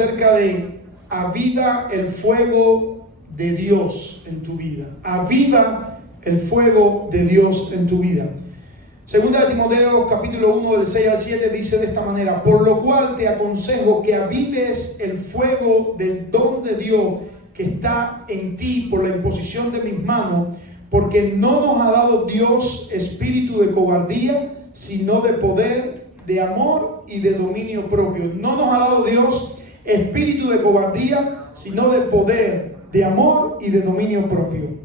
acerca de aviva el fuego de Dios en tu vida. Aviva el fuego de Dios en tu vida. Segunda de Timoteo capítulo 1 del 6 al 7 dice de esta manera: por lo cual te aconsejo que avives el fuego del don de Dios que está en ti por la imposición de mis manos, porque no nos ha dado Dios espíritu de cobardía, sino de poder, de amor y de dominio propio. No nos ha dado Dios espíritu de cobardía, sino de poder, de amor y de dominio propio.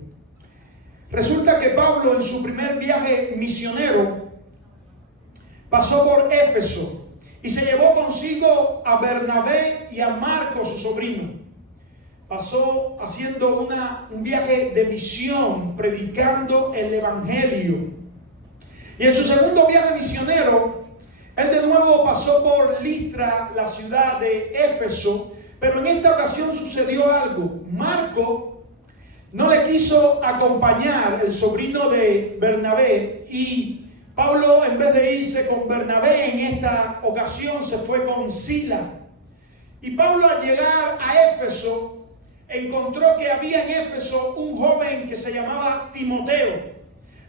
Resulta que Pablo en su primer viaje misionero pasó por Éfeso y se llevó consigo a Bernabé y a Marcos, su sobrino. Pasó haciendo un viaje de misión, predicando el evangelio. Y en su segundo viaje misionero, él de nuevo pasó por Listra, la ciudad de Éfeso, pero en esta ocasión sucedió algo. Marco no le quiso acompañar, el sobrino de Bernabé, y Pablo, en vez de irse con Bernabé en esta ocasión, se fue con Sila. Y Pablo, al llegar a Éfeso, encontró que había en Éfeso un joven que se llamaba Timoteo.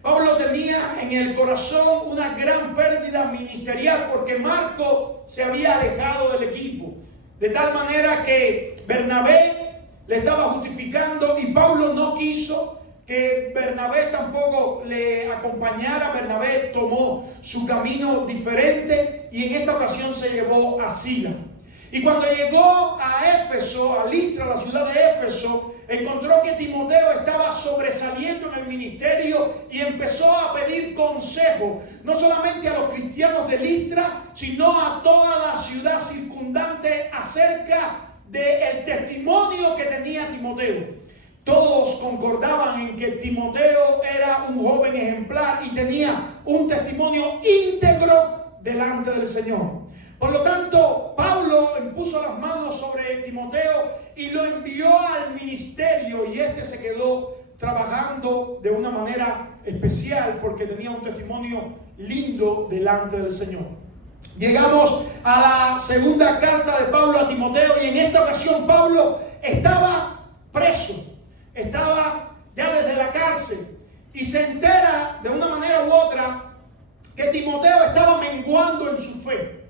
Pablo tenía en el corazón una gran pérdida ministerial porque Marco se había alejado del equipo. De tal manera que Bernabé le estaba justificando y Pablo no quiso que Bernabé tampoco le acompañara. Bernabé tomó su camino diferente y en esta ocasión se llevó a Sila. Y cuando llegó a Éfeso, a Listra, la ciudad de Éfeso, encontró que Timoteo estaba sobresaliendo en el ministerio y empezó a pedir consejo, no solamente a los cristianos de Listra, sino a toda la ciudad circundante acerca del testimonio que tenía Timoteo. Todos concordaban en que Timoteo era un joven ejemplar y tenía un testimonio íntegro delante del Señor. Por lo tanto, Pablo puso las manos sobre Timoteo y lo envió al ministerio, y este se quedó trabajando de una manera especial porque tenía un testimonio lindo delante del Señor. Llegamos a la segunda carta de Pablo a Timoteo, y en esta ocasión Pablo estaba preso, estaba ya desde la cárcel, y se entera de una manera u otra que Timoteo estaba menguando en su fe,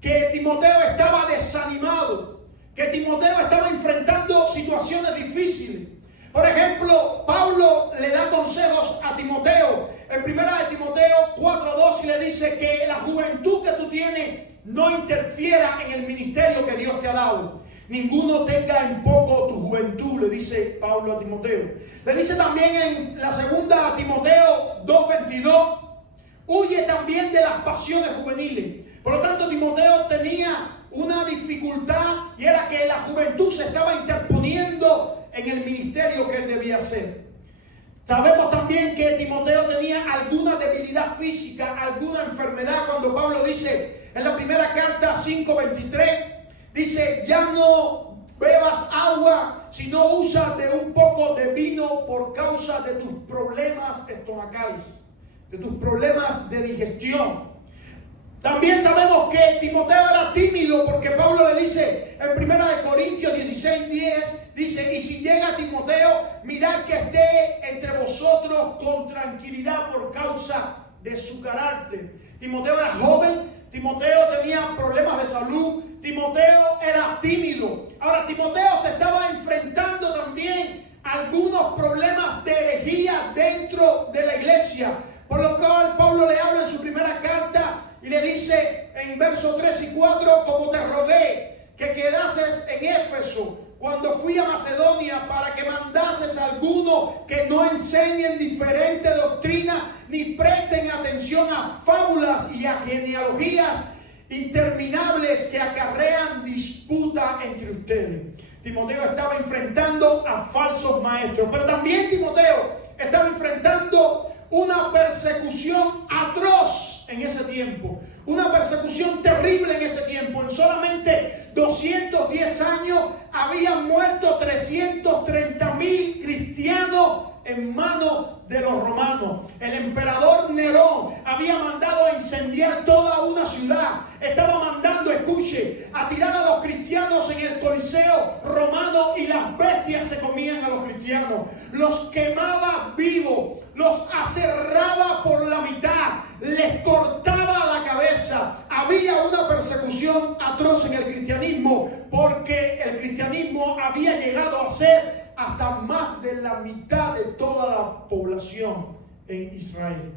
que Timoteo estaba desanimado, que Timoteo estaba enfrentando situaciones difíciles. Por ejemplo, Pablo le da consejos a Timoteo en 1 de Timoteo 4:2 y le dice que la juventud que tú tienes no interfiera en el ministerio que Dios te ha dado. Ninguno tenga en poco tu juventud, le dice Pablo a Timoteo. Le dice también en la segunda a Timoteo 2:22, huye también de las pasiones juveniles. Por lo tanto, Timoteo tenía una dificultad, y era que la juventud se estaba interponiendo en el ministerio que él debía hacer. Sabemos también que Timoteo tenía alguna debilidad física, alguna enfermedad. Cuando Pablo dice en la primera carta 5:23, dice: ya no bebas agua, sino usa de un poco de vino por causa de tus problemas estomacales, de tus problemas de digestión. También sabemos que Timoteo era tímido, porque Pablo le dice en 1 Corintios 16:10, dice: y si llega Timoteo, mirad que esté entre vosotros con tranquilidad por causa de su carácter. Timoteo era joven, Timoteo tenía problemas de salud, Timoteo era tímido. Ahora, Timoteo se estaba enfrentando también a algunos problemas de herejía dentro de la iglesia, por lo cual Pablo le habla en su primera carta y le dice en versos 3 y 4: como te rogué que quedases en Éfeso cuando fui a Macedonia, para que mandases a algunos que no enseñen diferente doctrina, ni presten atención a fábulas y a genealogías interminables que acarrean disputa entre ustedes. Timoteo estaba enfrentando a falsos maestros, pero también Timoteo estaba enfrentando una persecución atroz en ese tiempo, una persecución terrible en ese tiempo. En solamente 210 años habían muerto 330,000 cristianos en manos de los romanos. El emperador Nerón había mandado a incendiar toda una ciudad. Estaba mandando, escuche, a tirar a los cristianos en el Coliseo romano, y las bestias se comían a los cristianos. Los quemaba vivos, los aserraba por la mitad, les cortaba la cabeza. Había una persecución atroz en el cristianismo, porque el cristianismo había llegado a ser hasta más de la mitad de toda la población en Israel.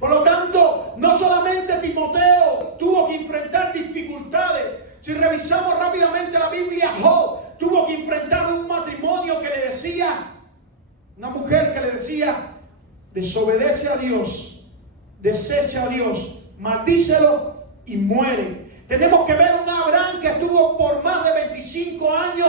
Por lo tanto, no solamente Timoteo tuvo que enfrentar dificultades. Si revisamos rápidamente la Biblia, Job tuvo que enfrentar un matrimonio que le decía, una mujer que le decía: desobedece a Dios, desecha a Dios, maldícelo y muere. Tenemos que ver un Abraham que estuvo por más de 25 años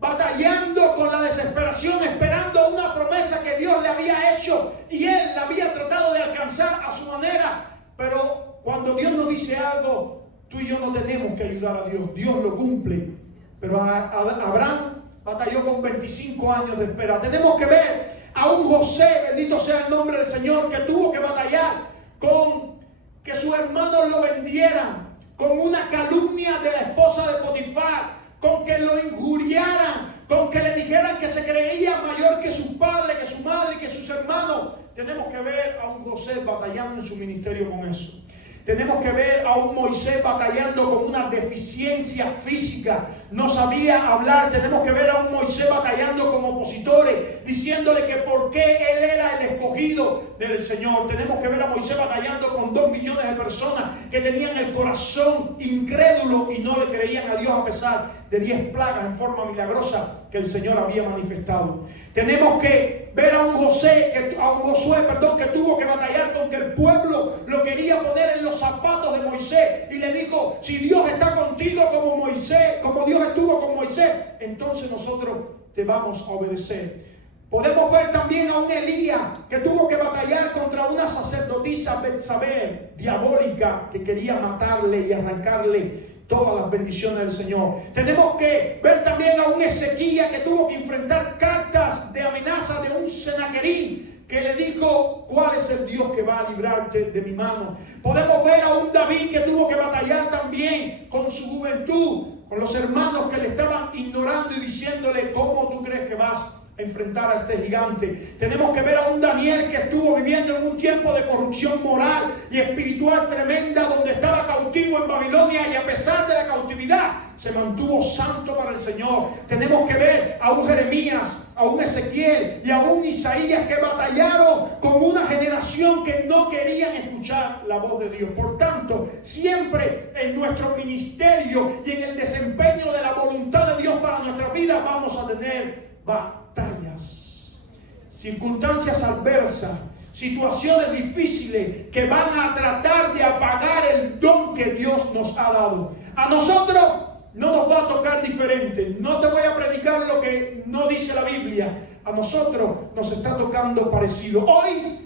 batallando con la desesperación, esperando una promesa que Dios le había hecho, y él la había tratado de alcanzar a su manera. Pero cuando Dios nos dice algo, tú y yo no tenemos que ayudar a Dios, Dios lo cumple. Pero Abraham batalló con 25 años de espera. Tenemos que ver a un José, bendito sea el nombre del Señor, que tuvo que batallar con que sus hermanos lo vendieran, con una calumnia de la esposa de Potifar, con que lo injuriaran, con que le dijeran que se creía mayor que su padre, que su madre y que sus hermanos. Tenemos que ver a un José batallando en su ministerio con eso. Tenemos que ver a un Moisés batallando con una deficiencia física. No sabía hablar. Tenemos que ver a un Moisés batallando con opositores, diciéndole que por qué él era el escogido del Señor. Tenemos que ver a Moisés batallando con 2 millones de personas que tenían el corazón incrédulo y no le creían a Dios, a pesar de 10 plagas en forma milagrosa que el Señor había manifestado. Tenemos que ver a un Josué que tuvo que batallar con que el pueblo lo quería poner en los zapatos de Moisés, y le dijo: si Dios está contigo como Moisés, como Dios estuvo con Moisés, entonces nosotros te vamos a obedecer. Podemos ver también a un Elías que tuvo que batallar contra una sacerdotisa Betsabé, diabólica, que quería matarle y arrancarle todas las bendiciones del Señor. Tenemos que ver también a un Ezequías que tuvo que enfrentar cartas de amenaza de un Senaquerín que le dijo: ¿cuál es el Dios que va a librarte de mi mano? Podemos ver a un David que tuvo que batallar también con su juventud, con los hermanos que le estaban ignorando y diciéndole: ¿cómo tú crees que vas a enfrentar a este gigante? Tenemos que ver a un Daniel que estuvo viviendo en un tiempo de corrupción moral y espiritual tremenda, donde estaba cautivo en Babilonia, y a pesar de la cautividad se mantuvo santo para el Señor. Tenemos que ver a un Jeremías, a un Ezequiel y a un Isaías que batallaron con una generación que no querían escuchar la voz de Dios. Por tanto, siempre en nuestro ministerio y en el desempeño de la voluntad de Dios para nuestra vida vamos a tener batallas, circunstancias adversas, situaciones difíciles que van a tratar de apagar el don que Dios nos ha dado. A nosotros no nos va a tocar diferente. No te voy a predicar lo que no dice la Biblia. A nosotros nos está tocando parecido. Hoy,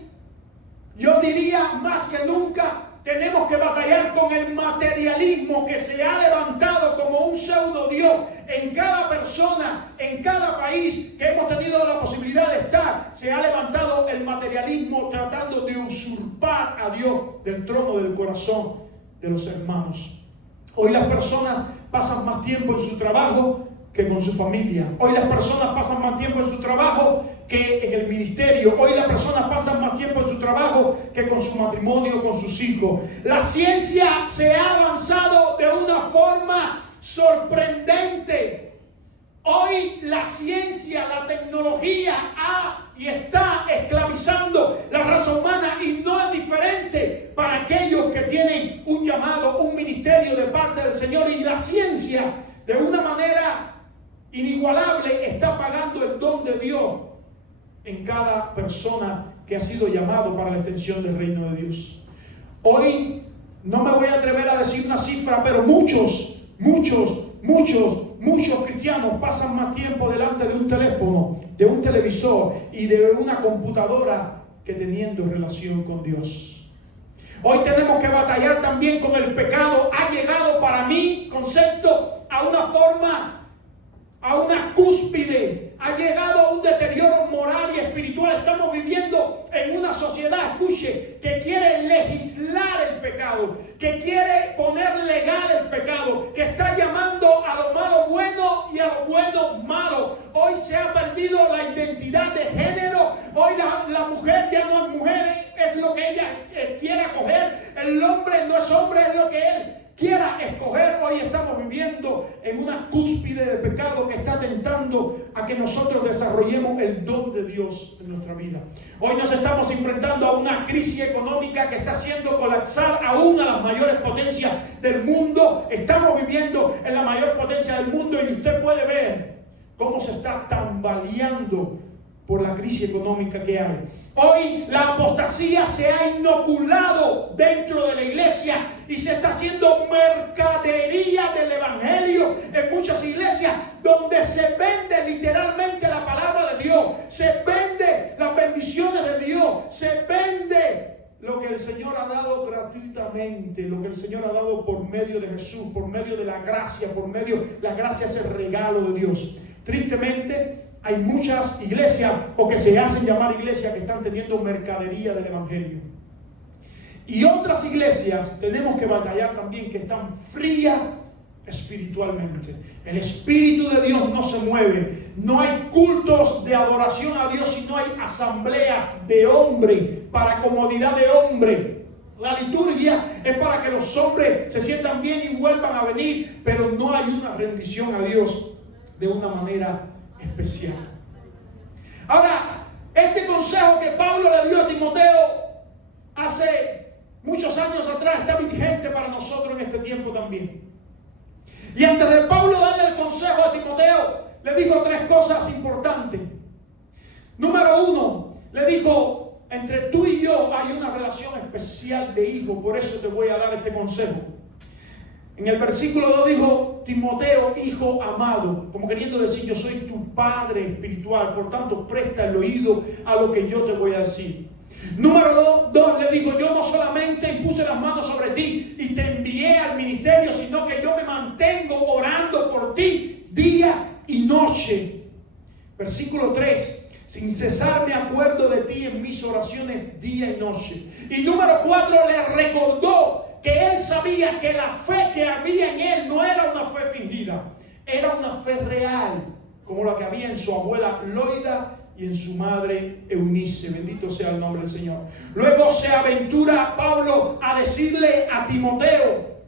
yo diría más que nunca, tenemos que batallar con el materialismo que se ha levantado como un pseudo Dios en cada persona, en cada país que hemos tenido la posibilidad de estar. Se ha levantado el materialismo tratando de usurpar a Dios del trono del corazón de los hermanos. Hoy las personas pasan más tiempo en su trabajo que con su familia. Hoy las personas pasan más tiempo en su trabajo que en el ministerio. Hoy las personas pasan más tiempo en su trabajo que con su matrimonio, con sus hijos. La ciencia se ha avanzado de una forma sorprendente. Hoy la ciencia, la tecnología y está esclavizando la raza humana, y no es diferente para aquellos que tienen un llamado, un ministerio de parte del Señor. Y la ciencia, de una manera inigualable, está pagando el don de Dios en cada persona que ha sido llamado para la extensión del reino de Dios. Hoy no me voy a atrever a decir una cifra, pero muchos cristianos pasan más tiempo delante de un teléfono, de un televisor y de una computadora que teniendo relación con Dios. Hoy tenemos que batallar también con el pecado. Ha llegado, para mí, concepto, a una forma, a una cúspide. Ha llegado a un deterioro moral y espiritual espiritual. Estamos viviendo en una sociedad, escuche, que quiere legislar el pecado, que quiere poner legal el pecado, que está llamando a lo malo bueno y a lo bueno malo. Hoy se ha perdido la identidad de género. Hoy la mujer ya no es mujer, es lo que ella quiera coger. El hombre no es hombre, es lo que él quiera escoger. Hoy estamos viviendo en una cúspide de pecado que está tentando a que nosotros desarrollemos el don de Dios en nuestra vida. Hoy nos estamos enfrentando a una crisis económica que está haciendo colapsar aún a las mayores potencias del mundo. Estamos viviendo en la mayor potencia del mundo y usted puede ver cómo se está tambaleando por la crisis económica que hay. Hoy la apostasía se ha inoculado dentro de la iglesia y se está haciendo mercadería del evangelio en muchas iglesias, donde se vende literalmente la palabra de Dios, se vende las bendiciones de Dios, se vende lo que el Señor ha dado gratuitamente, lo que el Señor ha dado por medio de Jesús, por medio de la gracia, la gracia es el regalo de Dios. Tristemente, hay muchas iglesias, o que se hacen llamar iglesias, que están teniendo mercadería del evangelio. Y otras iglesias tenemos que batallar también, que están frías espiritualmente. El Espíritu de Dios no se mueve. No hay cultos de adoración a Dios, sino hay asambleas de hombre, para comodidad de hombre. La liturgia es para que los hombres se sientan bien y vuelvan a venir, pero no hay una rendición a Dios de una manera especial. Ahora, este consejo que Pablo le dio a Timoteo hace muchos años atrás está vigente para nosotros en este tiempo también. Y antes de Pablo darle el consejo a Timoteo, le dijo tres cosas importantes. Número uno, le dijo: entre tú y yo hay una relación especial de hijo, por eso te voy a dar este consejo. En el versículo 2 dijo: Timoteo, hijo amado, como queriendo decir, yo soy tu padre espiritual, por tanto presta el oído a lo que yo te voy a decir. Número 2 le dijo: yo no solamente impuse las manos sobre ti y te envié al ministerio, sino que yo me mantengo orando por ti día y noche. Versículo 3: sin cesar me acuerdo de ti en mis oraciones día y noche. Y número 4 le recordó que él sabía que la fe que había en él no era una fe fingida, era una fe real, como la que había en su abuela Loida y en su madre Eunice. Bendito sea el nombre del Señor. Luego se aventura Pablo a decirle a Timoteo: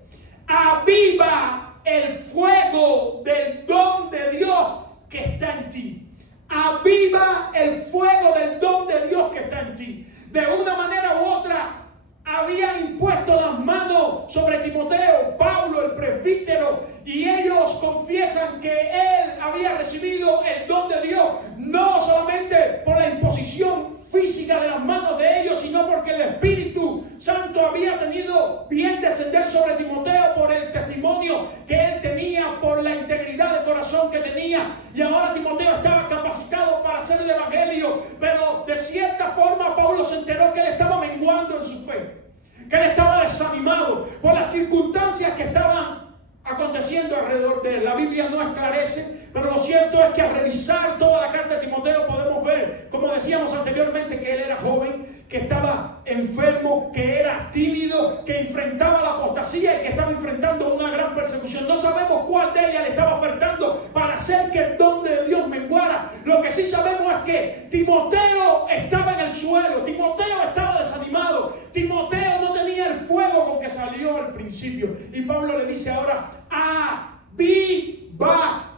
aviva el fuego del don de Dios que está en ti. Aviva el fuego del don de Dios que está en ti. De una manera u otra había impuesto las manos sobre Timoteo, Pablo, el presbítero, y ellos confiesan que él había recibido el don de Dios, no solamente por la imposición física de las manos de ellos, sino porque el Espíritu Santo había tenido bien descender sobre Timoteo por el testimonio que él tenía, por la integridad de corazón que tenía, y ahora Timoteo estaba capacitado para hacer el evangelio. Pero de cierta forma Pablo se enteró que él estaba menguando en su fe, que él estaba desanimado por las circunstancias que estaban aconteciendo alrededor de él. La Biblia no esclarece, pero lo cierto es que al revisar toda la carta de Timoteo podemos ver, como decíamos anteriormente, que él era joven, que estaba enfermo, que era tímido, que enfrentaba la apostasía y que estaba enfrentando una gran persecución. No sabemos cuál de ellas le estaba afectando para hacer que el don de Dios menguara. Lo que sí sabemos es que Timoteo estaba en el suelo, Timoteo estaba desanimado, Timoteo no tenía el fuego con que salió al principio. Y Pablo le dice ahora: aviva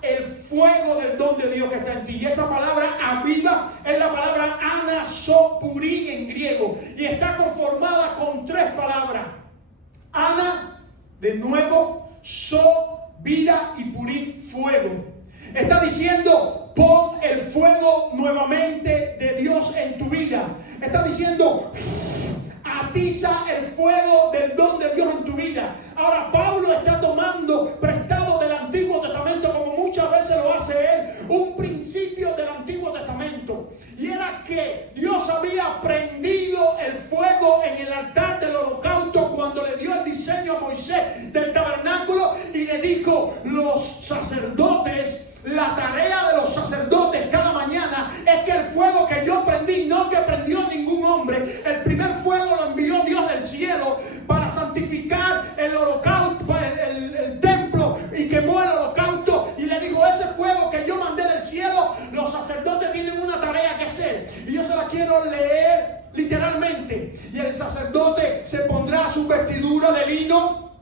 el fuego del don de Dios que está en ti. Y esa palabra aviva es la palabra anasopurín en griego, y está conformada con tres palabras: ana, de nuevo; so, vida; y purín, fuego. Está diciendo: pon el fuego nuevamente de Dios en tu vida. Está diciendo: atiza el fuego del don de Dios en tu vida. Ahora Pablo está tomando prestado del Antiguo Testamento, como muchas veces lo hace él, un principio del Antiguo Testamento, y era que Dios había prendido el fuego en el altar del holocausto cuando le dio el diseño a Moisés del tabernáculo, y le dijo: los sacerdotes, la tarea de los sacerdotes cada mañana es que el fuego que yo prendí aparecer. Y yo se la quiero leer literalmente. Y el sacerdote se pondrá su vestidura de lino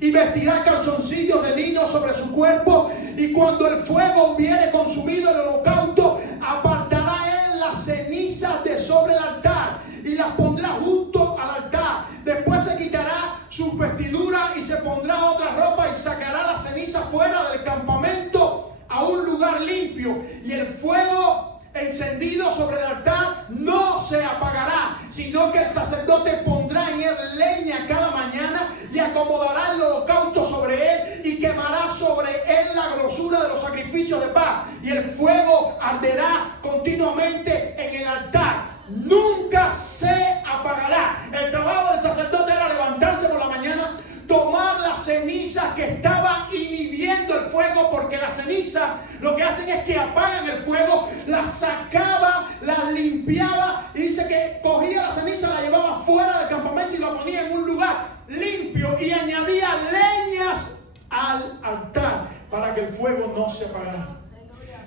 y vestirá calzoncillos de lino sobre su cuerpo. Y cuando el fuego hubiere consumido el holocausto, apartará él las cenizas de sobre el altar y las pondrá junto al altar. Después se quitará su vestidura y se pondrá otra ropa y sacará la ceniza fuera del campamento a un lugar limpio. Y el fuego encendido sobre el altar no se apagará, sino que el sacerdote pondrá en él leña cada mañana y acomodará el holocausto sobre él y quemará sobre él la grosura de los sacrificios de paz. Y el fuego arderá continuamente en el altar. Nunca se apagará. El trabajo del sacerdote era levantarse por la mañana, tomar las cenizas que estaban inhibiendo el fuego, porque las cenizas lo que hacen es que apagan el fuego, las sacaba, las limpiaba, y dice que cogía la ceniza, la llevaba fuera del campamento y la ponía en un lugar limpio y añadía leñas al altar para que el fuego no se apagara.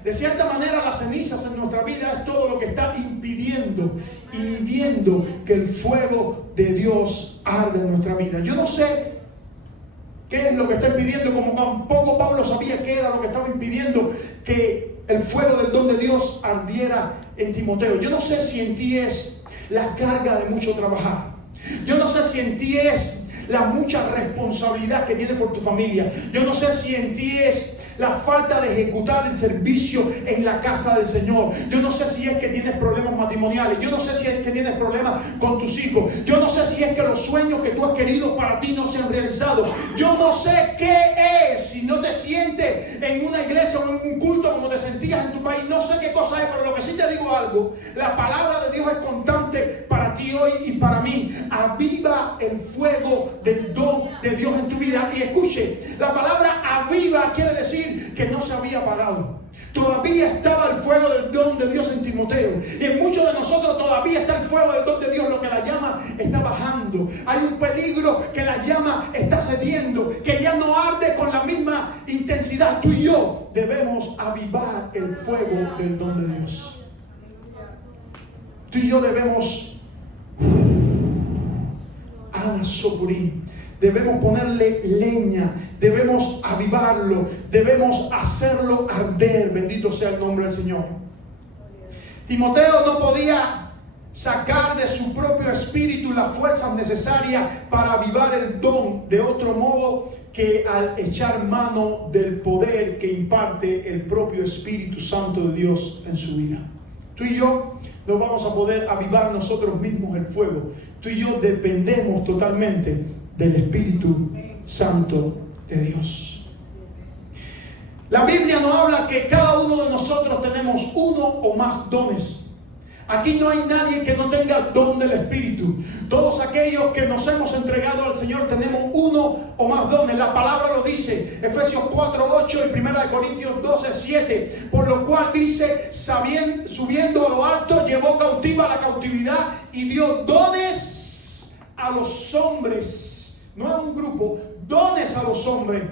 De cierta manera, las cenizas en nuestra vida es todo lo que está impidiendo, inhibiendo que el fuego de Dios arde en nuestra vida. Yo no sé qué es lo que está impidiendo, como tampoco Pablo sabía qué era lo que estaba impidiendo que el fuego del don de Dios ardiera en Timoteo. Yo no sé si en ti es la carga de mucho trabajar. Yo no sé si en ti es la mucha responsabilidad que tienes por tu familia. Yo no sé si en ti es la falta de ejecutar el servicio en la casa del Señor. Yo no sé si es que tienes problemas matrimoniales. Yo no sé si es que tienes problemas con tus hijos. Yo no sé si es que los sueños que tú has querido para ti no se han realizado. Yo no sé qué es. Si no te sientes en una iglesia o en un culto como te sentías en tu país, no sé qué cosa es, pero lo que sí te digo algo: la palabra de Dios es constante para ti hoy y para mí. Aviva el fuego del don de Dios en tu vida. Y escuche, la palabra aviva quiere decir que no se había apagado. Todavía estaba el fuego del don de Dios en Timoteo. Y en muchos de nosotros todavía está el fuego del don de Dios. Lo que la llama está bajando. Hay un peligro que la llama está cediendo, que ya no arde con la misma intensidad. Tú y yo debemos avivar el fuego del don de Dios. Tú y yo debemos Ana Sopuri. Debemos ponerle leña, debemos avivarlo, debemos hacerlo arder. Bendito sea el nombre del Señor. Timoteo no podía sacar de su propio espíritu las fuerzas necesarias para avivar el don de otro modo que al echar mano del poder que imparte el propio Espíritu Santo de Dios en su vida. Tú y yo no vamos a poder avivar nosotros mismos el fuego. Tú y yo dependemos totalmente del Espíritu Santo de Dios. La Biblia nos habla que cada uno de nosotros tenemos uno o más dones. Aquí no hay nadie que no tenga don del Espíritu. Todos aquellos que nos hemos entregado al Señor tenemos uno o más dones. La palabra lo dice, Efesios 4:8 y 1 Corintios 12:7. Por lo cual dice, subiendo a lo alto, llevó cautiva la cautividad y dio dones a los hombres. No a un grupo, dones a los hombres.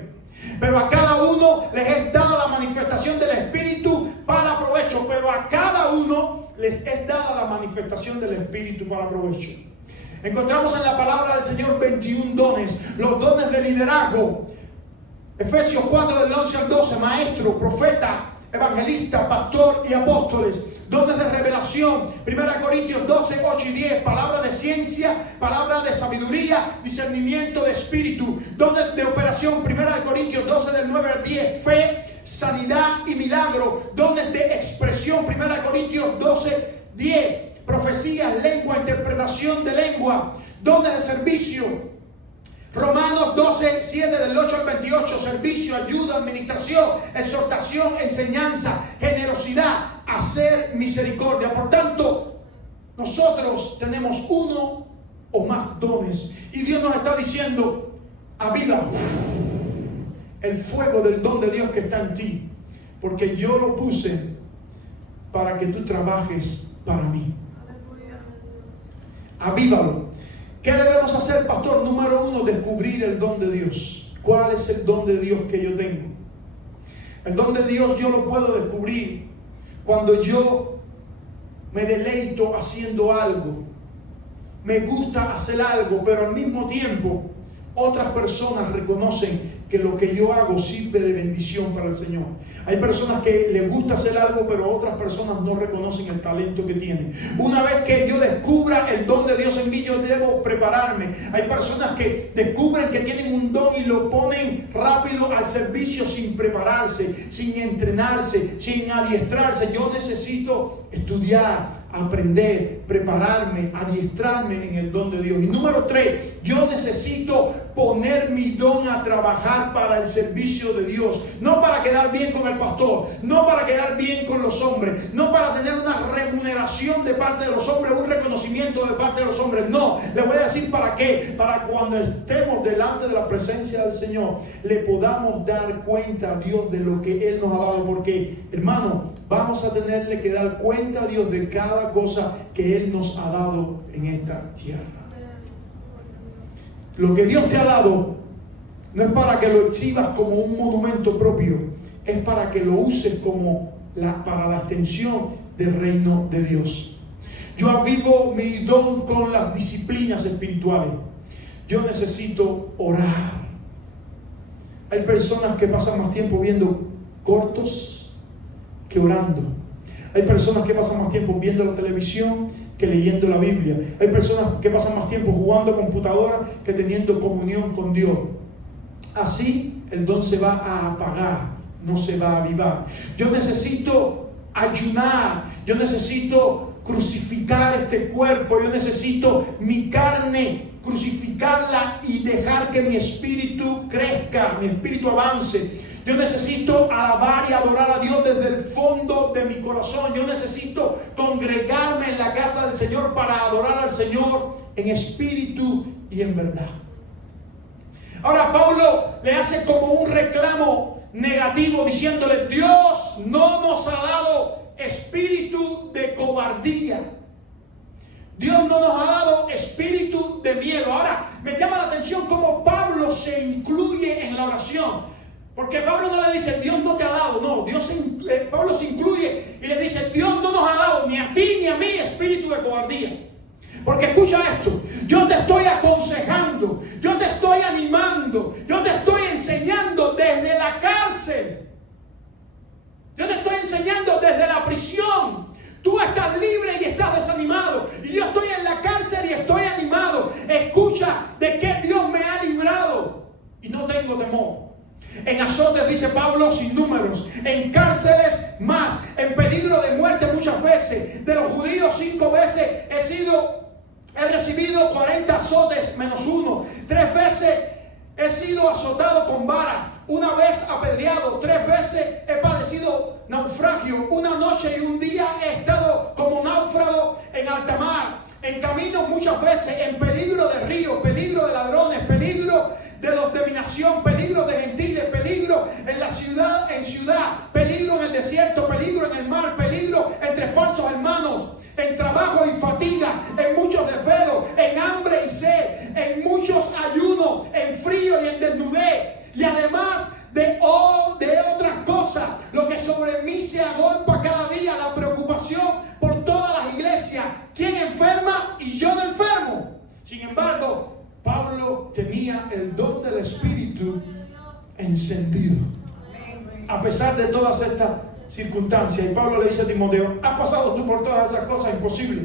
Pero a cada uno les es dada la manifestación del Espíritu para provecho. Pero a cada uno les es dada la manifestación del Espíritu para provecho. Encontramos en la palabra del Señor 21 dones. Los dones de liderazgo. Efesios 4 del 11 al 12. Maestro, profeta, evangelista, pastor y apóstoles. Dones de revelación, 1 Corintios 12, 8 y 10. Palabra de ciencia, palabra de sabiduría, discernimiento de espíritu. Dones de operación, 1 Corintios 12 del 9 al 10. Fe, sanidad y milagro. Dones de expresión, 1 Corintios 12, 10. Profecías, lengua, interpretación de lengua. Dones de servicio. Romanos 12, 7 del 8 al 28. Servicio, ayuda, administración, exhortación, enseñanza, generosidad, hacer misericordia. Por tanto, nosotros tenemos uno o más dones. Y Dios nos está diciendo, aviva el fuego del don de Dios que está en ti. Porque yo lo puse para que tú trabajes para mí. Avívalo. ¿Qué debemos hacer, pastor? Número 1, descubrir el don de Dios. ¿Cuál es el don de Dios que yo tengo? El don de Dios yo lo puedo descubrir cuando yo me deleito haciendo algo, me gusta hacer algo, pero al mismo tiempo otras personas reconocen que lo que yo hago sirve de bendición para el Señor. Hay personas que les gusta hacer algo, pero otras personas no reconocen el talento que tienen. Una vez que yo descubra el don de Dios en mí, yo debo prepararme. Hay personas que descubren que tienen un don y lo ponen rápido al servicio sin prepararse, sin entrenarse, sin adiestrarse. Yo necesito estudiar, aprender, prepararme, adiestrarme en el don de Dios. Y número 3, yo necesito poner mi don a trabajar para el servicio de Dios, no para quedar bien con el pastor, no para quedar bien con los hombres, no para tener una remuneración de parte de los hombres, un reconocimiento de parte de los hombres. No, le voy a decir para qué. Para cuando estemos delante de la presencia del Señor, le podamos dar cuenta a Dios de lo que Él nos ha dado, porque, hermano, vamos a tenerle que dar cuenta a Dios de cada cosa que Él nos ha dado en esta tierra. Lo que Dios te ha dado no es para que lo exhibas como un monumento propio, es para que lo uses como para la extensión del reino de Dios. Yo avivo mi don con las disciplinas espirituales. Yo necesito orar. Hay personas que pasan más tiempo viendo cortos que orando. Hay personas que pasan más tiempo viendo la televisión que leyendo la Biblia. Hay personas que pasan más tiempo jugando a computadora que teniendo comunión con Dios. Así el don se va a apagar, no se va a avivar. Yo necesito ayunar, yo necesito crucificar este cuerpo, yo necesito mi carne crucificarla y dejar que mi espíritu crezca, mi espíritu avance. Yo necesito alabar y adorar a Dios desde el fondo de mi corazón. Yo necesito congregarme en la casa del Señor para adorar al Señor en espíritu y en verdad. Ahora Pablo le hace como un reclamo negativo diciéndole: Dios no nos ha dado espíritu de cobardía. Dios no nos ha dado espíritu de miedo. Ahora me llama la atención cómo Pablo se incluye en la oración. Porque Pablo no le dice Dios no te ha dado, no, Pablo se incluye y le dice Dios no nos ha dado ni a ti ni a mí espíritu de cobardía. Porque escucha esto, yo te estoy aconsejando, yo te estoy animando, yo te estoy enseñando desde la cárcel, yo te estoy enseñando desde la prisión. Tú estás libre y estás desanimado, y yo estoy en la cárcel y estoy animado. Escucha de qué Dios me ha librado y no tengo temor. En azotes, dice Pablo, sin números, en cárceles más, en peligro de muerte muchas veces. De los judíos 5 veces he recibido 40 azotes menos 1. 3 veces he sido azotado con vara, 1 vez apedreado, 3 veces he padecido naufragio, 1 noche y 1 día he estado como náufrago en alta mar, en camino muchas veces, en peligro de río, peligro de ladrones, peligro de los de mi nación, peligro de gentiles, peligro en la ciudad, peligro en el desierto, peligro en el mar, peligro entre falsos hermanos, en trabajo y fatiga, en muchos desvelos, en hambre y sed, en muchos ayunos, en frío y en desnudez, y además de otras cosas, lo que sobre mí se agolpa cada día, la preocupación por todas las iglesias. ¿Quién enferma y yo no enfermo? Sin embargo, Pablo tenía el don del Espíritu encendido, a pesar de todas estas circunstancias. Y Pablo le dice a Timoteo: ¿has pasado tú por todas esas cosas? Imposible,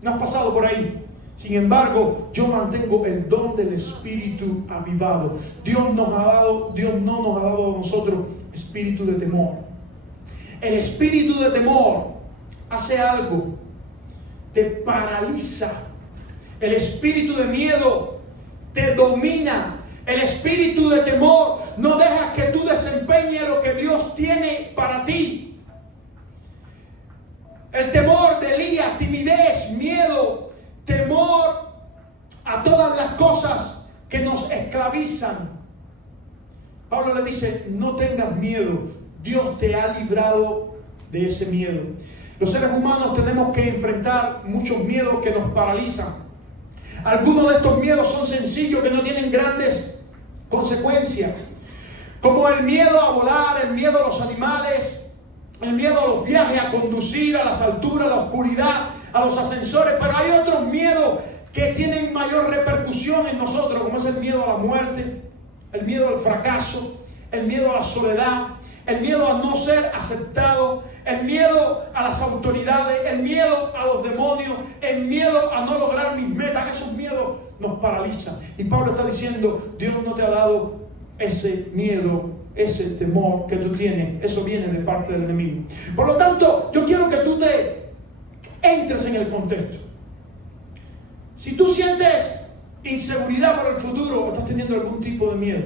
no has pasado por ahí. Sin embargo, yo mantengo el don del Espíritu avivado. Dios no nos ha dado a nosotros espíritu de temor. El espíritu de temor hace algo, te paraliza. El espíritu de miedo te domina. El espíritu de temor no deja que tú desempeñes lo que Dios tiene para ti. El temor delía, timidez, miedo, temor a todas las cosas que nos esclavizan. Pablo le dice: no tengas miedo, Dios te ha librado de ese miedo. Los seres humanos tenemos que enfrentar muchos miedos que nos paralizan. Algunos de estos miedos son sencillos, que no tienen grandes consecuencias, como el miedo a volar, el miedo a los animales, el miedo a los viajes, a conducir, a las alturas, a la oscuridad, a los ascensores, pero hay otros miedos que tienen mayor repercusión en nosotros, como es el miedo a la muerte, el miedo al fracaso, el miedo a la soledad, el miedo a no ser aceptado, el miedo a las autoridades, el miedo a los demonios, el miedo a no lograr mis metas. Esos miedos nos paralizan. Y Pablo está diciendo, Dios no te ha dado ese miedo, ese temor que tú tienes. Eso viene de parte del enemigo. Por lo tanto, yo quiero que tú te entres en el contexto. Si tú sientes inseguridad para el futuro o estás teniendo algún tipo de miedo,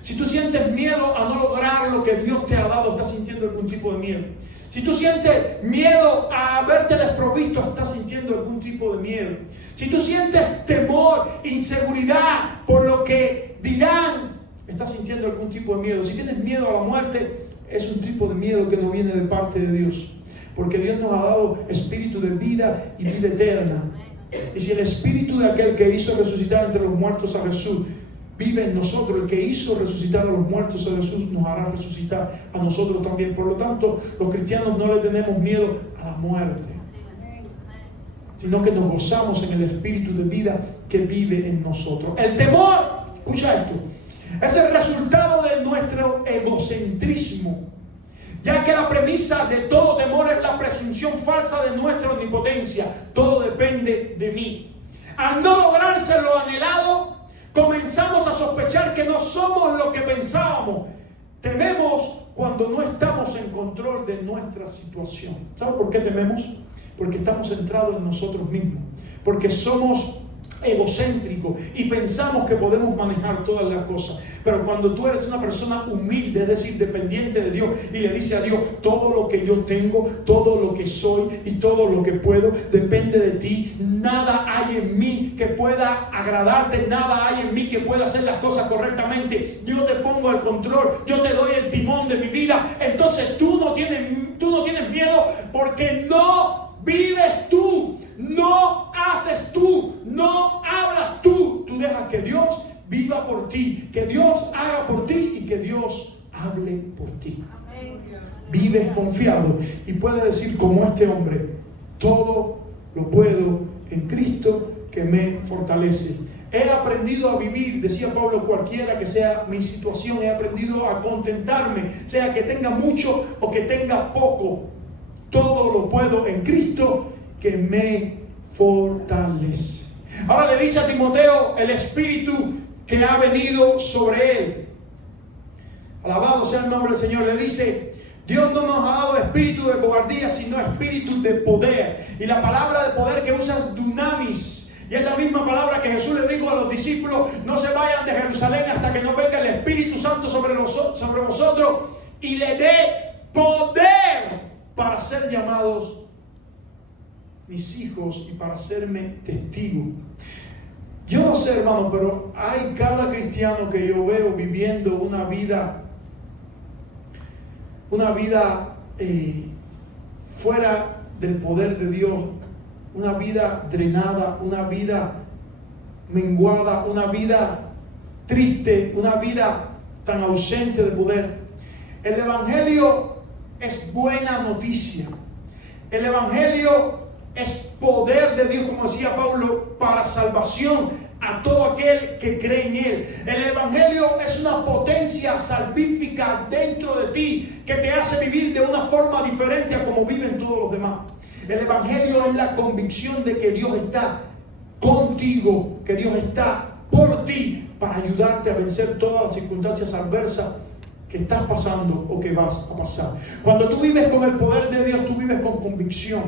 si tú sientes miedo a no lograr lo que Dios te ha dado, estás sintiendo algún tipo de miedo. Si tú sientes miedo a verte desprovisto, estás sintiendo algún tipo de miedo. Si tú sientes temor, inseguridad por lo que dirán, estás sintiendo algún tipo de miedo. Si tienes miedo a la muerte, es un tipo de miedo que no viene de parte de Dios. Porque Dios nos ha dado espíritu de vida y vida eterna. Y si el espíritu de aquel que hizo resucitar entre los muertos a Jesús vive en nosotros, el que hizo resucitar a los muertos a Jesús nos hará resucitar a nosotros también. Por lo tanto, los cristianos no le tenemos miedo a la muerte, sino que nos gozamos en el espíritu de vida que vive en nosotros. El temor, escucha esto, es el resultado de nuestro egocentrismo, ya que la premisa de todo temor es la presunción falsa de nuestra omnipotencia. Todo depende de mí. Al no lograrse lo anhelado, comenzamos a sospechar que no somos lo que pensábamos. Tememos cuando no estamos en control de nuestra situación. ¿Sabe por qué tememos? Porque estamos centrados en nosotros mismos. Porque somos egocéntricos y pensamos que podemos manejar todas las cosas. Pero cuando tú eres una persona humilde, es decir, dependiente de Dios, y le dice a Dios, todo lo que yo tengo, todo lo que soy y todo lo que puedo depende de ti. Nada hay en mí que pueda agradarte, nada hay en mí que pueda hacer las cosas correctamente. Yo te pongo al control, yo te doy el timón de mi vida. Entonces tú no tienes miedo, porque no vives tú, no haces tú, no hablas tú. Tú dejas que Dios viva por ti, que Dios haga por ti y que Dios hable por ti. Vives confiado y puedes decir como este hombre, todo lo puedo en Cristo que me fortalece. He aprendido a vivir, decía Pablo, cualquiera que sea mi situación, he aprendido a contentarme, sea que tenga mucho o que tenga poco. Todo lo puedo en Cristo que me fortalece. Ahora le dice a Timoteo, el Espíritu que ha venido sobre él. Alabado sea el nombre del Señor. Le dice, Dios no nos ha dado espíritu de cobardía, sino espíritu de poder. Y la palabra de poder que usa es dunamis. Y es la misma palabra que Jesús le dijo a los discípulos, no se vayan de Jerusalén hasta que no venga el Espíritu Santo sobre vosotros y le dé poder para ser llamados mis hijos y para serme testigo. Yo no sé, hermano, pero hay cada cristiano que yo veo viviendo una vida fuera del poder de Dios, una vida drenada, una vida menguada, una vida triste, una vida tan ausente de poder. El Evangelio es buena noticia. El Evangelio es poder de Dios, como decía Pablo, para salvación a todo aquel que cree en Él. El Evangelio es una potencia salvífica dentro de ti que te hace vivir de una forma diferente a como viven todos los demás. El Evangelio es la convicción de que Dios está contigo, que Dios está por ti para ayudarte a vencer todas las circunstancias adversas que estás pasando o que vas a pasar. Cuando tú vives con el poder de Dios, tú vives con convicción.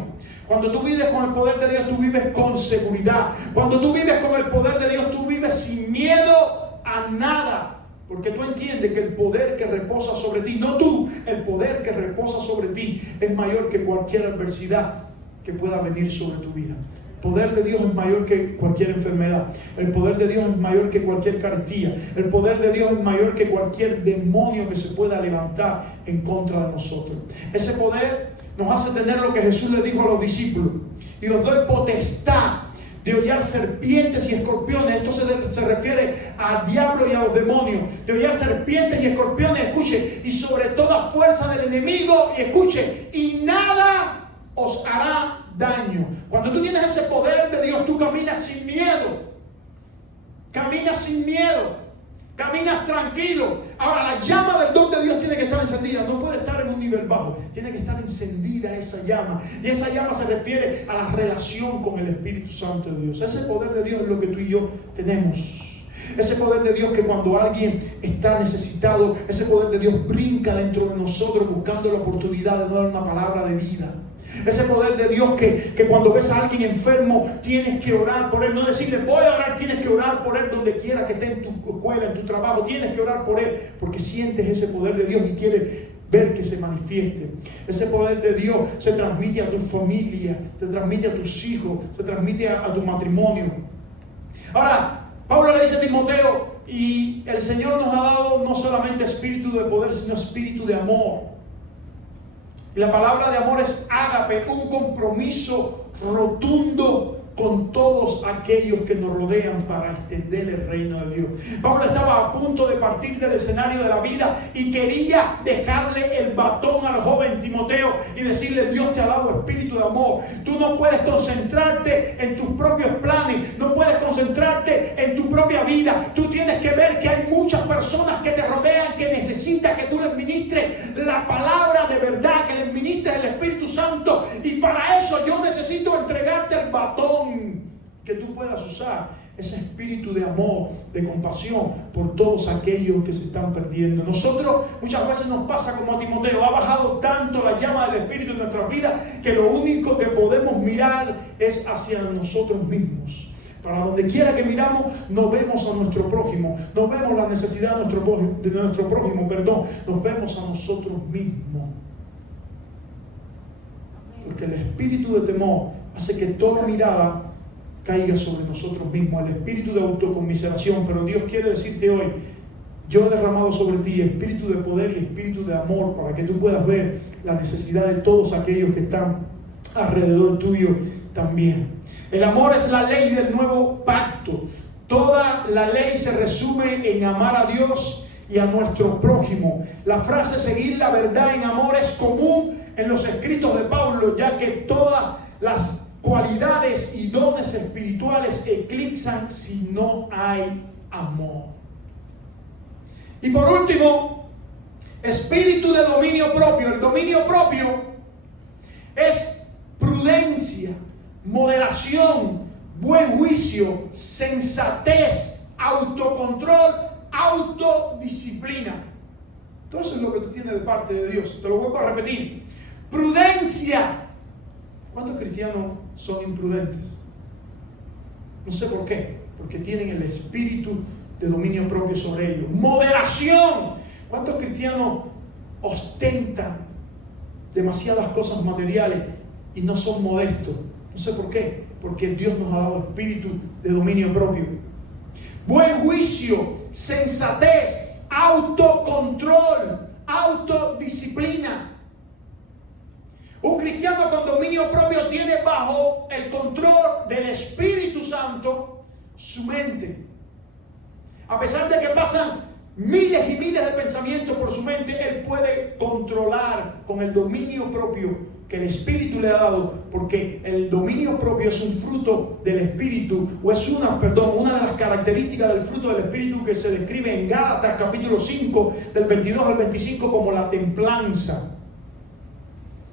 Cuando tú vives con el poder de Dios, tú vives con seguridad. Cuando tú vives con el poder de Dios, tú vives sin miedo a nada. Porque tú entiendes que el poder que reposa sobre ti, no tú, el poder que reposa sobre ti es mayor que cualquier adversidad que pueda venir sobre tu vida. El poder de Dios es mayor que cualquier enfermedad. El poder de Dios es mayor que cualquier carestía. El poder de Dios es mayor que cualquier demonio que se pueda levantar en contra de nosotros. Ese poder nos hace tener lo que Jesús le dijo a los discípulos: y os doy potestad. de hollar serpientes y escorpiones. Esto se refiere al diablo y a los demonios. De hollar serpientes y escorpiones, escuche, y sobre toda fuerza del enemigo, y escuche, y nada os hará daño. Cuando tú tienes ese poder de Dios, tú caminas sin miedo. Caminas sin miedo. Caminas tranquilo. Ahora, la llama del don de Dios tiene que estar encendida. No puede estar en un nivel bajo. Tiene que estar encendida esa llama. Y esa llama se refiere a la relación con el Espíritu Santo de Dios. Ese poder de Dios es lo que tú y yo tenemos. Ese poder de Dios que cuando alguien está necesitado, ese poder de Dios brinca dentro de nosotros buscando la oportunidad de dar una palabra de vida. Ese poder de Dios que cuando ves a alguien enfermo tienes que orar por él. No decirle voy a orar, tienes que orar por él donde quiera que esté, en tu escuela, en tu trabajo. Tienes que orar por él porque sientes ese poder de Dios y quieres ver que se manifieste. Ese poder de Dios se transmite a tu familia, se transmite a tus hijos, se transmite a tu matrimonio. Ahora, Pablo le dice a Timoteo, y el Señor nos ha dado no solamente espíritu de poder, sino espíritu de amor. Y la palabra de amor es ágape, un compromiso rotundo con todos aquellos que nos rodean para extender el reino de Dios. Pablo estaba a punto de partir del escenario de la vida y quería dejarle el batón al joven Timoteo y decirle: Dios te ha dado espíritu de amor. Tú no puedes concentrarte en tus propios planes, no puedes concentrarte en tu propia vida. Tú tienes que ver que hay muchas personas que te rodean que necesitan que tú les ministres la palabra de verdad, que les ministres el Espíritu Santo, y para eso yo necesito entregarte el batón, que tú puedas usar ese espíritu de amor, de compasión por todos aquellos que se están perdiendo. Nosotros muchas veces nos pasa como a Timoteo, ha bajado tanto la llama del Espíritu en nuestras vidas que lo único que podemos mirar es hacia nosotros mismos. Para donde quiera que miramos, no vemos a nuestro prójimo, no vemos la necesidad de nuestro prójimo, nos vemos a nosotros mismos. Porque el espíritu de temor hace que toda mirada caiga sobre nosotros mismos, el espíritu de autoconmiseración. Pero Dios quiere decirte hoy: yo he derramado sobre ti espíritu de poder y espíritu de amor, para que tú puedas ver la necesidad de todos aquellos que están alrededor tuyo también. El amor es la ley del nuevo pacto. Toda la ley se resume en amar a Dios y a nuestro prójimo. La frase seguir la verdad en amor es común en los escritos de Pablo, ya que todas las cualidades y dones espirituales eclipsan si no hay amor. Y por último, espíritu de dominio propio. El dominio propio es prudencia, moderación, buen juicio, sensatez, autocontrol, autodisciplina. Todo eso es lo que tú tienes de parte de Dios. Te lo vuelvo a repetir. Prudencia. ¿Cuántos cristianos son imprudentes? No sé por qué. Porque tienen el espíritu de dominio propio sobre ellos. Moderación. ¿Cuántos cristianos ostentan demasiadas cosas materiales y no son modestos? No sé por qué. Porque Dios nos ha dado espíritu de dominio propio. Buen juicio, sensatez, autocontrol, autodisciplina. Un cristiano con dominio propio tiene bajo el control del Espíritu Santo su mente. A pesar de que pasan miles y miles de pensamientos por su mente, él puede controlar con el dominio propio que el Espíritu le ha dado, porque el dominio propio es un fruto del Espíritu, o es una de las características del fruto del Espíritu que se describe en Gálatas capítulo 5 del 22 al 25 como la templanza.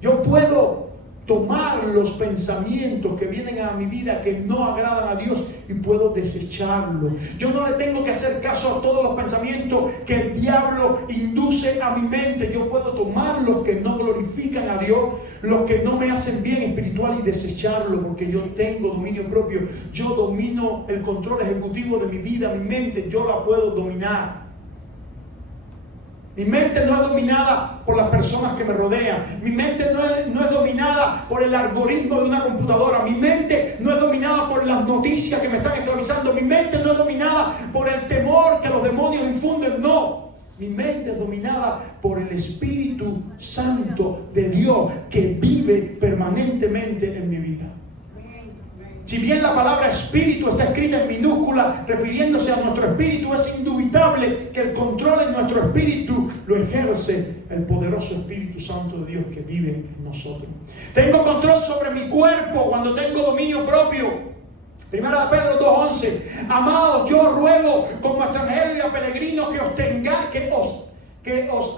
Yo puedo tomar los pensamientos que vienen a mi vida que no agradan a Dios y puedo desecharlos. Yo no le tengo que hacer caso a todos los pensamientos que el diablo induce a mi mente. Yo puedo tomar los que no glorifican a Dios, los que no me hacen bien espiritual, y desecharlos, porque yo tengo dominio propio. Yo domino el control ejecutivo de mi vida, mi mente, yo la puedo dominar. Mi mente no es dominada por las personas que me rodean. Mi mente no es dominada por el algoritmo de una computadora. Mi mente no es dominada por las noticias que me están esclavizando. Mi mente no es dominada por el temor que los demonios infunden. No. Mi mente es dominada por el Espíritu Santo de Dios que vive permanentemente en mi vida. Si bien la palabra espíritu está escrita en minúscula, refiriéndose a nuestro espíritu, es indubitable que el control en nuestro espíritu lo ejerce el poderoso Espíritu Santo de Dios que vive en nosotros. Tengo control sobre mi cuerpo cuando tengo dominio propio. Primera de Pedro 2:11. Amados, yo ruego como extranjeros y a peregrinos que os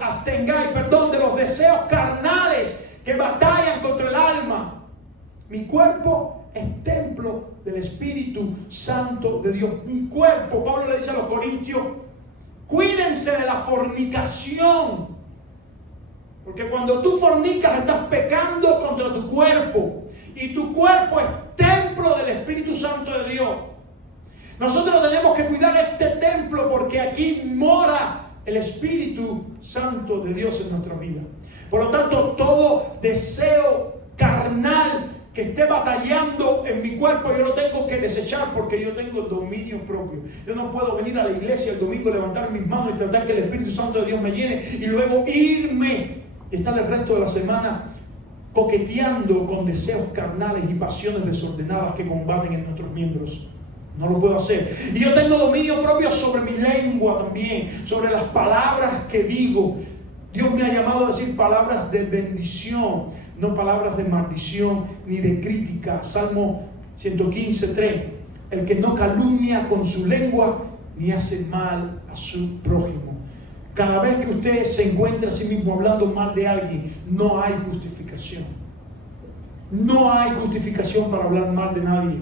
abstengáis, de los deseos carnales que batallan contra el alma. Mi cuerpo es templo del Espíritu Santo de Dios. Mi cuerpo, Pablo le dice a los corintios, cuídense de la fornicación. Porque cuando tú fornicas estás pecando contra tu cuerpo. Y tu cuerpo es templo del Espíritu Santo de Dios. Nosotros tenemos que cuidar este templo porque aquí mora el Espíritu Santo de Dios en nuestra vida. Por lo tanto, todo deseo carnal que esté batallando en mi cuerpo, yo lo tengo que desechar porque yo tengo dominio propio. Yo no puedo venir a la iglesia el domingo, levantar mis manos y tratar que el Espíritu Santo de Dios me llene y luego irme y estar el resto de la semana coqueteando con deseos carnales y pasiones desordenadas que combaten en nuestros miembros. No lo puedo hacer. Y yo tengo dominio propio sobre mi lengua también, sobre las palabras que digo. Dios me ha llamado a decir palabras de bendición, no palabras de maldición ni de crítica. Salmo 115:3. El que no calumnia con su lengua ni hace mal a su prójimo. Cada vez que usted se encuentre a sí mismo hablando mal de alguien, no hay justificación. No hay justificación para hablar mal de nadie.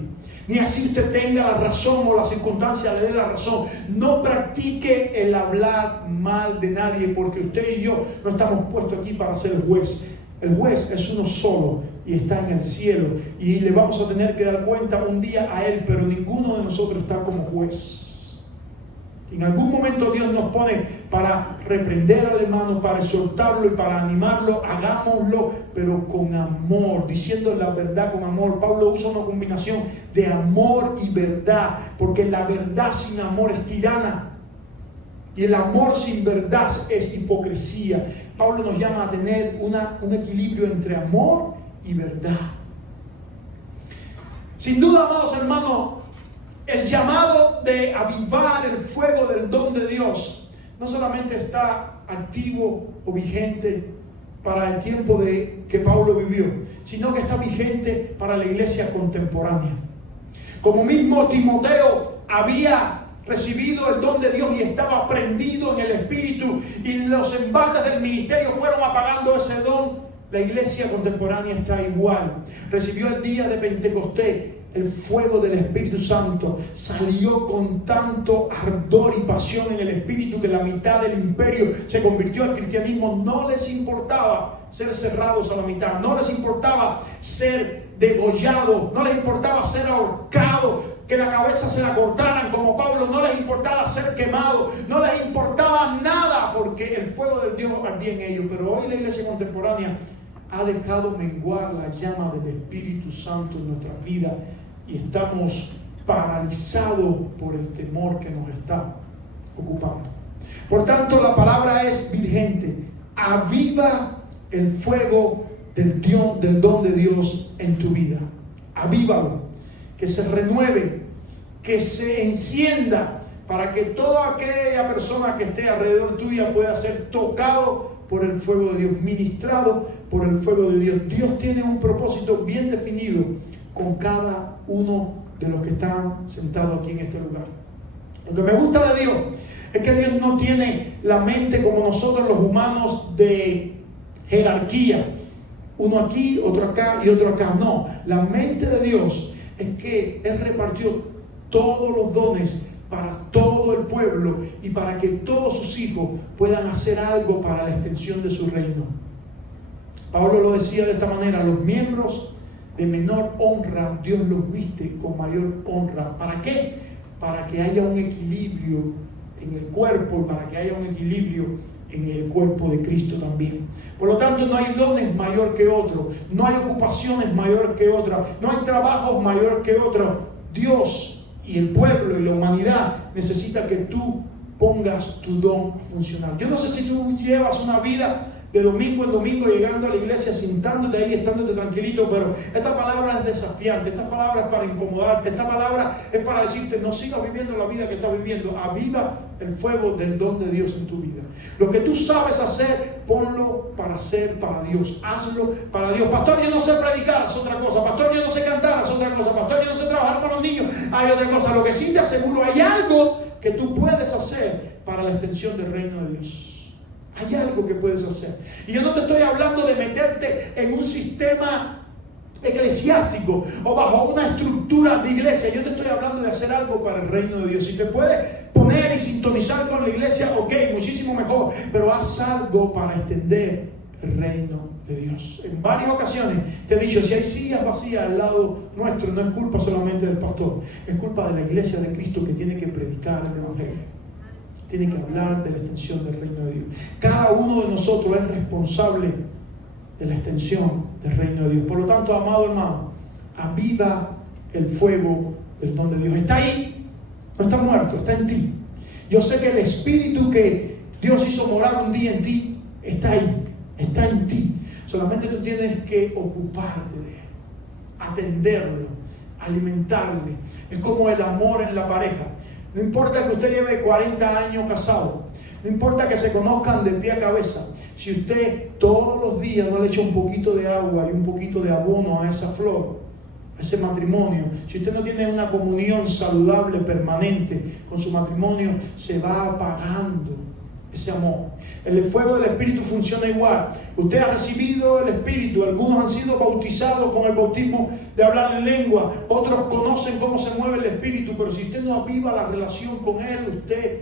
Ni así usted tenga la razón o la circunstancia le dé la razón. No practique el hablar mal de nadie, porque usted y yo no estamos puestos aquí para ser juez. El juez es uno solo y está en el cielo. Y le vamos a tener que dar cuenta un día a él, pero ninguno de nosotros está como juez. En algún momento Dios nos pone para reprender al hermano, para exhortarlo y para animarlo. Hagámoslo, pero con amor, diciendo la verdad con amor. Pablo usa una combinación de amor y verdad, porque la verdad sin amor es tirana y el amor sin verdad es hipocresía. Pablo nos llama a tener un equilibrio entre amor y verdad. Sin duda, amados hermanos, el llamado de avivar el fuego del don de Dios no solamente está activo o vigente para el tiempo que Pablo vivió, sino que está vigente para la iglesia contemporánea. Como mismo Timoteo había recibido el don de Dios y estaba prendido en el Espíritu, y los embates del ministerio fueron apagando ese don, la iglesia contemporánea está igual. Recibió el día de Pentecostés el fuego del Espíritu Santo, salió con tanto ardor y pasión en el Espíritu que la mitad del imperio se convirtió al cristianismo. No les importaba ser cerrados a la mitad, no les importaba ser degollados, no les importaba ser ahorcados, que la cabeza se la cortaran como Pablo, no les importaba ser quemados, no les importaba nada, porque el fuego del Dios ardía en ellos. Pero hoy la iglesia contemporánea ha dejado menguar la llama del Espíritu Santo en nuestras vidas y estamos paralizados por el temor que nos está ocupando. Por tanto, la palabra es vigente. Aviva el fuego del don de Dios en tu vida. Avívalo, que se renueve, que se encienda, para que toda aquella persona que esté alrededor tuya pueda ser tocado por el fuego de Dios, ministrado por el fuego de Dios. Dios tiene un propósito bien definido con cada uno de los que están sentados aquí en este lugar. Lo que me gusta de Dios es que Dios no tiene la mente como nosotros los humanos de jerarquía. Uno aquí, otro acá y otro acá. No, la mente de Dios es que Él repartió todos los dones para todo el pueblo y para que todos sus hijos puedan hacer algo para la extensión de su reino. Pablo lo decía de esta manera: los miembros de menor honra Dios los viste con mayor honra. ¿Para qué? Para que haya un equilibrio en el cuerpo y para que haya un equilibrio en el cuerpo de Cristo también. Por lo tanto, no hay dones mayor que otro, no hay ocupaciones mayor que otra, no hay trabajos mayor que otro. Dios y el pueblo y la humanidad necesita que tú pongas tu don a funcionar. Yo no sé si tú llevas una vida de domingo en domingo llegando a la iglesia, sentándote ahí, estándote tranquilito, pero esta palabra es desafiante, esta palabra es para incomodarte, esta palabra es para decirte, no sigas viviendo la vida que estás viviendo, aviva el fuego del don de Dios en tu vida. Lo que tú sabes hacer, ponlo para hacer para Dios, hazlo para Dios. Pastor, yo no sé predicar, es otra cosa. Pastor, yo no sé cantar, es otra cosa. Pastor, yo no sé trabajar con los niños, hay otra cosa. Lo que sí te aseguro, hay algo que tú puedes hacer para la extensión del reino de Dios. Hay algo que puedes hacer. Y yo no te estoy hablando de meterte en un sistema eclesiástico o bajo una estructura de iglesia. Yo te estoy hablando de hacer algo para el reino de Dios. Si te puedes poner y sintonizar con la iglesia, ok, muchísimo mejor, pero haz algo para extender el reino de Dios. En varias ocasiones te he dicho, si hay sillas vacías al lado nuestro, no es culpa solamente del pastor, es culpa de la iglesia de Cristo, que tiene que predicar el evangelio, tiene que hablar de la extensión del reino de Dios. Cada uno de nosotros es responsable de la extensión del reino de Dios. Por lo tanto, amado hermano, aviva el fuego del don de Dios. Está ahí, no está muerto, está en ti. Yo sé que el Espíritu que Dios hizo morar un día en ti está ahí, está en ti. Solamente tú tienes que ocuparte de él, atenderlo, alimentarle. Es como el amor en la pareja. No importa que usted lleve 40 años casado, no importa que se conozcan de pie a cabeza, si usted todos los días no le echa un poquito de agua y un poquito de abono a esa flor, a ese matrimonio, si usted no tiene una comunión saludable, permanente con su matrimonio, se va apagando ese amor. El fuego del Espíritu funciona igual. Usted ha recibido el Espíritu, algunos han sido bautizados con el bautismo de hablar en lengua, otros conocen cómo se mueve el Espíritu, pero si usted no aviva la relación con Él, usted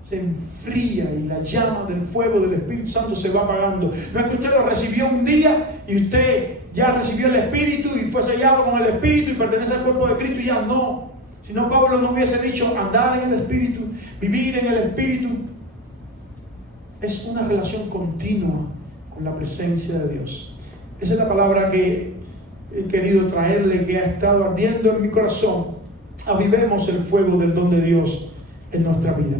se enfría y la llama del fuego del Espíritu Santo se va apagando. No es que usted lo recibió un día y usted ya recibió el Espíritu y fue sellado con el Espíritu y pertenece al cuerpo de Cristo y ya no. Si no, Pablo no hubiese dicho andar en el Espíritu, vivir en el Espíritu. Es una relación continua con la presencia de Dios. Esa es la palabra que he querido traerle, que ha estado ardiendo en mi corazón. Avivemos el fuego del don de Dios en nuestra vida.